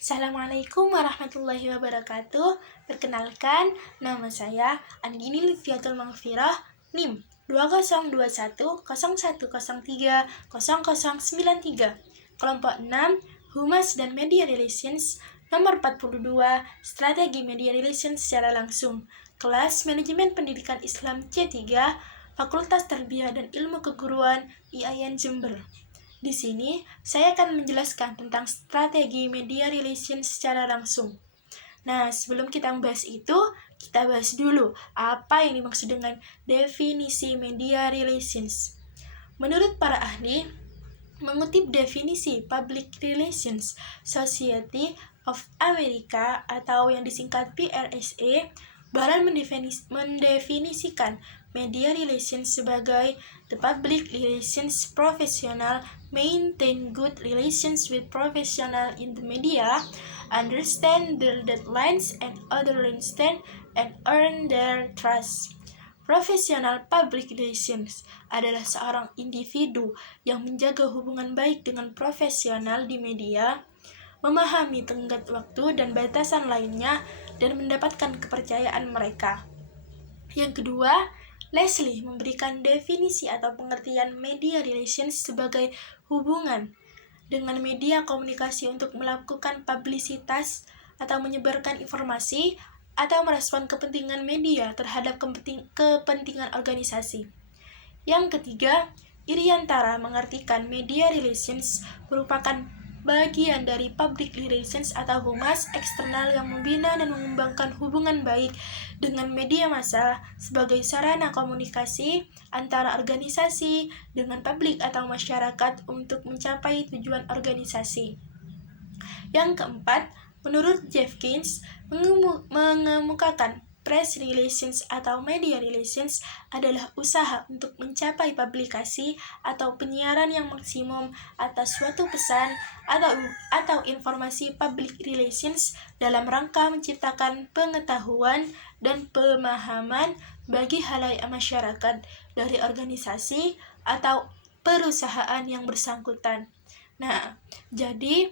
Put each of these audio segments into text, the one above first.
Assalamualaikum warahmatullahi wabarakatuh. Perkenalkan, nama saya Andini Liviatul Maghfirah, NIM 202101030093, kelompok 6, Humas dan Media Relations, nomor 42, Strategi Media Relations secara langsung, kelas Manajemen Pendidikan Islam C3, Fakultas Tarbiyah dan Ilmu Keguruan IAIN Jember. Di sini, saya akan menjelaskan tentang strategi media relations secara langsung. Nah, sebelum kita membahas itu, kita bahas dulu apa yang dimaksud dengan definisi media relations. Menurut para ahli, mengutip definisi Public Relations Society of America atau yang disingkat PRSA, Baran mendefinisikan media relations sebagai the public relations professional maintain good relations with professional in the media, understand their deadlines and other understand and earn their trust. Profesional public relations adalah seorang individu yang menjaga hubungan baik dengan profesional di media, memahami tenggat waktu dan batasan lainnya, dan mendapatkan kepercayaan mereka. Yang kedua, Leslie memberikan definisi atau pengertian media relations sebagai hubungan dengan media komunikasi untuk melakukan publisitas atau menyebarkan informasi atau merespon kepentingan media terhadap kepentingan organisasi. Yang ketiga, Iriantara mengartikan media relations merupakan bagian dari public relations atau humas eksternal yang membina dan mengembangkan hubungan baik dengan media massa sebagai sarana komunikasi antara organisasi dengan publik atau masyarakat untuk mencapai tujuan organisasi. Yang keempat, menurut Jeffkins, mengemukakan press relations atau media relations adalah usaha untuk mencapai publikasi atau penyiaran yang maksimum atas suatu pesan atau informasi public relations dalam rangka menciptakan pengetahuan dan pemahaman bagi khalayak masyarakat dari organisasi atau perusahaan yang bersangkutan. Nah, jadi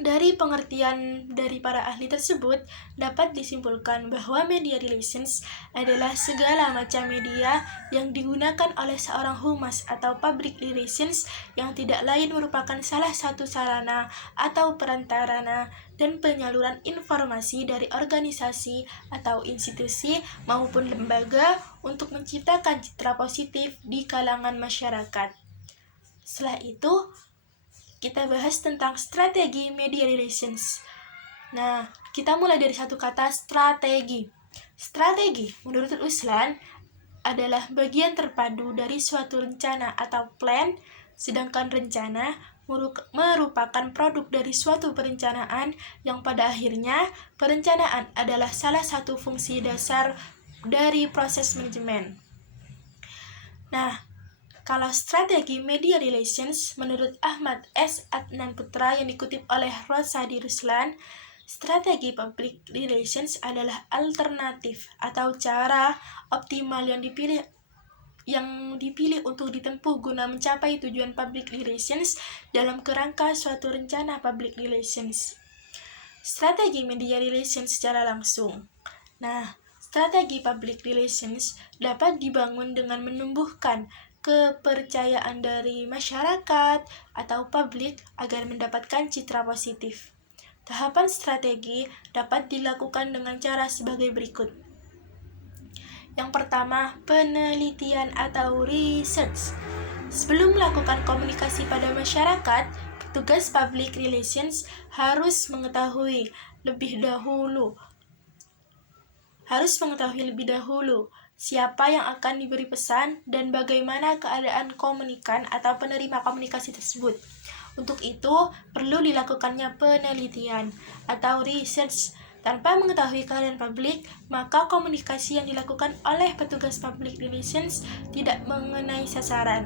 dari pengertian dari para ahli tersebut, dapat disimpulkan bahwa media relations adalah segala macam media yang digunakan oleh seorang humas atau public relations yang tidak lain merupakan salah satu sarana atau perantara dan penyaluran informasi dari organisasi atau institusi maupun lembaga untuk menciptakan citra positif di kalangan masyarakat. Setelah itu, kita bahas tentang strategi media relations. Nah, kita mulai dari satu kata strategi. Strategi, menurut Ruslan, adalah bagian terpadu dari suatu rencana atau plan, sedangkan rencana merupakan produk dari suatu perencanaan yang pada akhirnya perencanaan adalah salah satu fungsi dasar dari proses manajemen. Nah, kalau strategi media relations, menurut Ahmad S. Adnan Putra yang dikutip oleh Rosadi Ruslan, strategi public relations adalah alternatif atau cara optimal yang dipilih untuk ditempuh guna mencapai tujuan public relations dalam kerangka suatu rencana public relations. Strategi media relations secara langsung. Nah, strategi public relations dapat dibangun dengan menumbuhkan kepercayaan dari masyarakat atau publik agar mendapatkan citra positif. Tahapan strategi dapat dilakukan dengan cara sebagai berikut. Yang pertama, penelitian atau research. Sebelum melakukan komunikasi pada masyarakat, petugas public relations harus mengetahui lebih dahulu siapa yang akan diberi pesan dan bagaimana keadaan komunikan atau penerima komunikasi tersebut. Untuk itu, perlu dilakukannya penelitian atau research. Tanpa mengetahui keadaan publik, maka komunikasi yang dilakukan oleh petugas public relations tidak mengenai sasaran.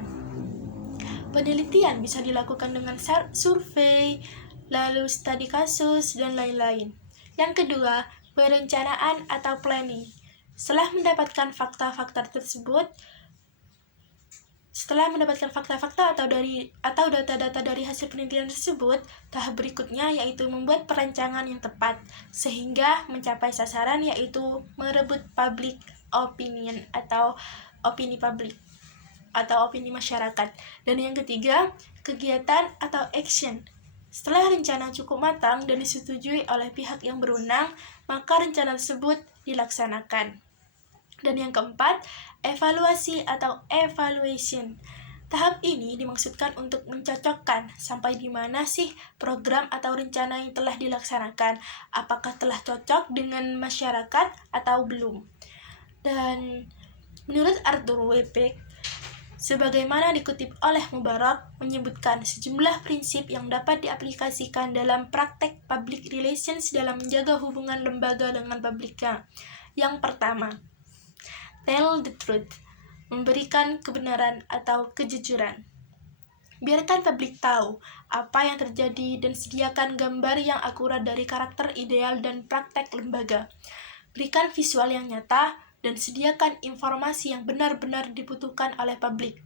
Penelitian bisa dilakukan dengan survei, lalu studi kasus, dan lain-lain. Yang kedua, perencanaan atau planning. Setelah mendapatkan fakta-fakta tersebut, Setelah mendapatkan fakta-fakta atau data-data dari hasil penelitian tersebut, tahap berikutnya yaitu membuat perancangan yang tepat sehingga mencapai sasaran, yaitu merebut public opinion atau opini publik atau opini masyarakat. Dan yang ketiga, kegiatan atau action. Setelah rencana cukup matang dan disetujui oleh pihak yang berwenang, maka rencana tersebut dilaksanakan. Dan yang keempat, evaluasi atau evaluation. Tahap ini dimaksudkan untuk mencocokkan sampai di mana sih program atau rencana yang telah dilaksanakan, apakah telah cocok dengan masyarakat atau belum. Dan menurut Arthur W. Peck, sebagaimana dikutip oleh Mubarak, menyebutkan sejumlah prinsip yang dapat diaplikasikan dalam praktek public relations dalam menjaga hubungan lembaga dengan publiknya. Yang pertama, tell the truth, memberikan kebenaran atau kejujuran. Biarkan publik tahu apa yang terjadi dan sediakan gambar yang akurat dari karakter ideal dan praktek lembaga. Berikan visual yang nyata dan sediakan informasi yang benar-benar dibutuhkan oleh publik.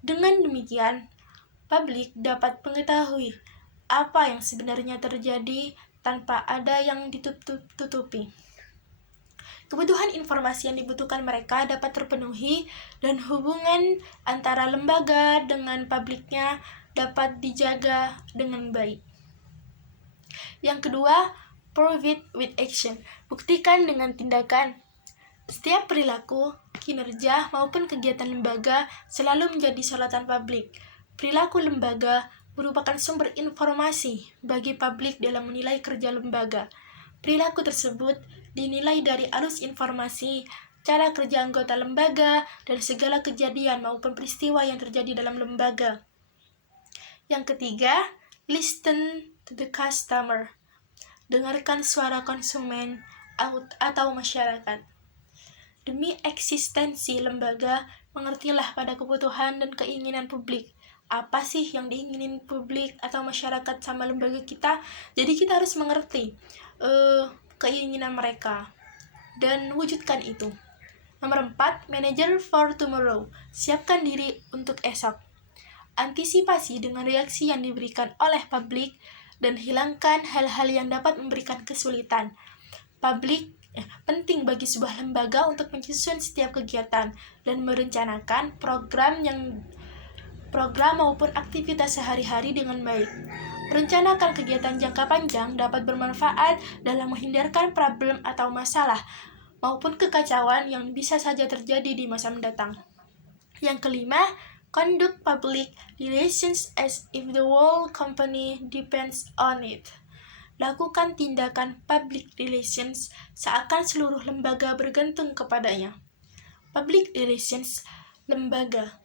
Dengan demikian, publik dapat mengetahui apa yang sebenarnya terjadi tanpa ada yang ditutupi. Kebutuhan informasi yang dibutuhkan mereka dapat terpenuhi dan hubungan antara lembaga dengan publiknya dapat dijaga dengan baik. Yang kedua, prove it with action. Buktikan dengan tindakan. Setiap perilaku, kinerja, maupun kegiatan lembaga selalu menjadi sorotan publik. Perilaku lembaga merupakan sumber informasi bagi publik dalam menilai kerja lembaga. Perilaku tersebut dinilai dari arus informasi, cara kerja anggota lembaga, dan segala kejadian maupun peristiwa yang terjadi dalam lembaga. Yang ketiga, listen to the customer. Dengarkan suara konsumen atau masyarakat. Demi eksistensi lembaga, mengertilah pada kebutuhan dan keinginan publik. Apa sih yang diinginin publik atau masyarakat sama lembaga kita? Jadi kita harus mengerti keinginan mereka dan wujudkan itu. Nomor 4, manager for tomorrow. Siapkan diri untuk esok. Antisipasi dengan reaksi yang diberikan oleh publik dan hilangkan hal-hal yang dapat memberikan kesulitan. Penting bagi sebuah lembaga untuk menyusun setiap kegiatan dan merencanakan program maupun aktivitas sehari-hari dengan baik. Merencanakan kegiatan jangka panjang dapat bermanfaat dalam menghindarkan problem atau masalah maupun kekacauan yang bisa saja terjadi di masa mendatang. Yang kelima, conduct public relations as if the whole company depends on it. Lakukan tindakan public relations seakan seluruh lembaga bergantung kepadanya. Public relations lembaga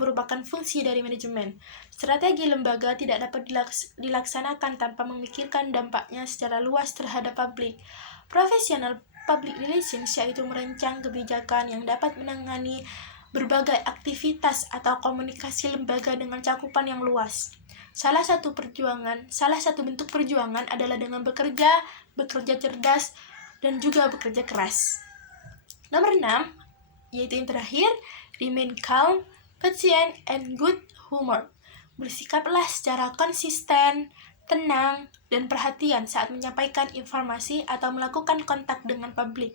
merupakan fungsi dari manajemen. Strategi lembaga tidak dapat dilaksanakan tanpa memikirkan dampaknya secara luas terhadap publik. Profesional public relations yaitu merancang kebijakan yang dapat menangani berbagai aktivitas atau komunikasi lembaga dengan cakupan yang luas. Salah satu bentuk perjuangan adalah dengan bekerja cerdas, dan juga bekerja keras. Nomor 6, yaitu yang terakhir, remain calm, patient, and good humor. Bersikaplah secara konsisten, tenang, dan perhatian saat menyampaikan informasi atau melakukan kontak dengan publik.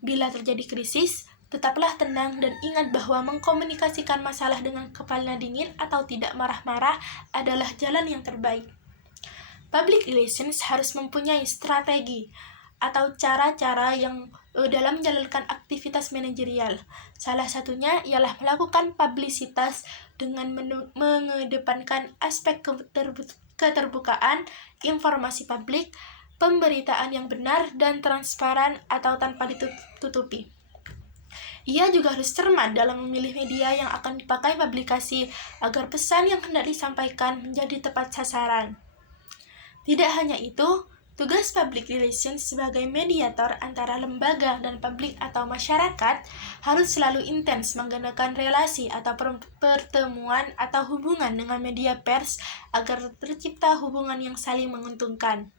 Bila terjadi krisis, tetaplah tenang dan ingat bahwa mengkomunikasikan masalah dengan kepala dingin atau tidak marah-marah adalah jalan yang terbaik. Public relations harus mempunyai strategi atau cara-cara yang dalam menjalankan aktivitas manajerial. Salah satunya ialah melakukan publisitas dengan mengedepankan aspek keterbukaan, informasi publik, pemberitaan yang benar dan transparan atau tanpa ditutupi. Ia juga harus cermat dalam memilih media yang akan dipakai publikasi agar pesan yang hendak disampaikan menjadi tepat sasaran. Tidak hanya itu, tugas public relations sebagai mediator antara lembaga dan publik atau masyarakat harus selalu intens menggunakan relasi atau pertemuan atau hubungan dengan media pers agar tercipta hubungan yang saling menguntungkan.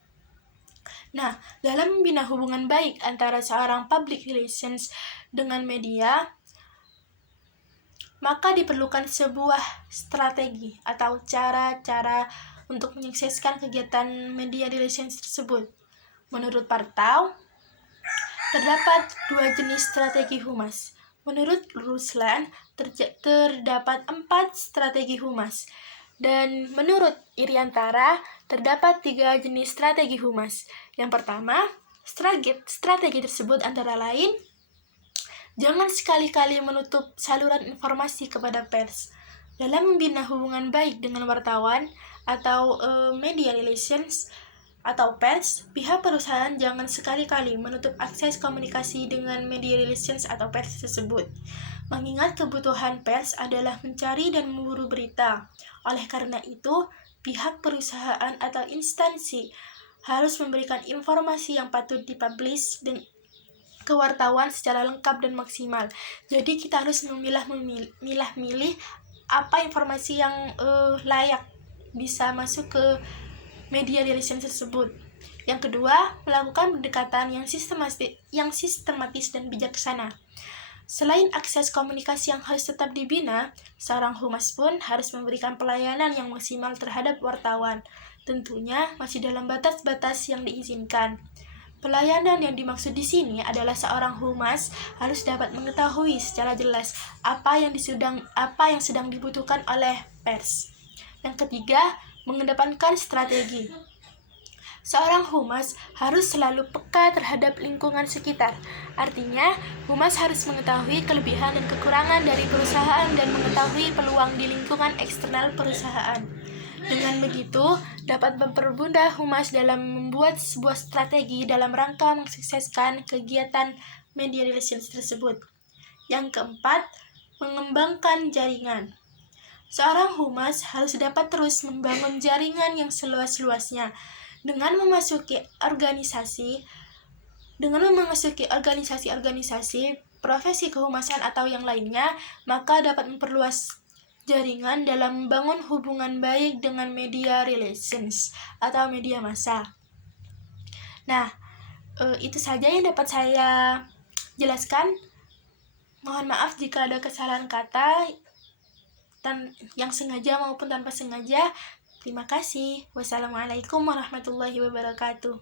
Nah, dalam membina hubungan baik antara seorang public relations dengan media, maka diperlukan sebuah strategi atau cara-cara untuk menyukseskan kegiatan media relations tersebut. Menurut Partau, terdapat dua jenis strategi humas. Menurut Ruslan, terdapat 4 strategi humas. Dan menurut Iriantara, terdapat 3 jenis strategi humas. Yang pertama, strategi tersebut antara lain, jangan sekali-kali menutup saluran informasi kepada pers. Dalam membina hubungan baik dengan wartawan atau media relations atau pers, pihak perusahaan jangan sekali-kali menutup akses komunikasi dengan media relations atau pers tersebut. Mengingat kebutuhan pers adalah mencari dan memburu berita. Oleh karena itu, pihak perusahaan atau instansi harus memberikan informasi yang patut dipublish dan ke wartawan secara lengkap dan maksimal. Jadi kita harus memilah-milih apa informasi yang layak bisa masuk ke media relation tersebut. Yang kedua, melakukan pendekatan yang sistematis dan bijaksana. Selain akses komunikasi yang harus tetap dibina, seorang humas pun harus memberikan pelayanan yang maksimal terhadap wartawan. Tentunya masih dalam batas-batas yang diizinkan. Pelayanan yang dimaksud di sini adalah seorang humas harus dapat mengetahui secara jelas apa yang sedang dibutuhkan oleh pers. Yang ketiga, mengedepankan strategi. Seorang humas harus selalu peka terhadap lingkungan sekitar. Artinya, humas harus mengetahui kelebihan dan kekurangan dari perusahaan dan mengetahui peluang di lingkungan eksternal perusahaan. Dengan begitu, dapat mempermudah humas dalam membuat sebuah strategi dalam rangka mensukseskan kegiatan media relations tersebut. Yang keempat, mengembangkan jaringan. Seorang humas harus dapat terus membangun jaringan yang seluas-luasnya. Dengan memasuki organisasi profesi kehumasan atau yang lainnya, maka dapat memperluas jaringan dalam membangun hubungan baik dengan media relations atau media massa. Nah, itu saja yang dapat saya jelaskan. Mohon maaf jika ada kesalahan kata yang sengaja maupun tanpa sengaja. Terima kasih. Wassalamualaikum warahmatullahi wabarakatuh.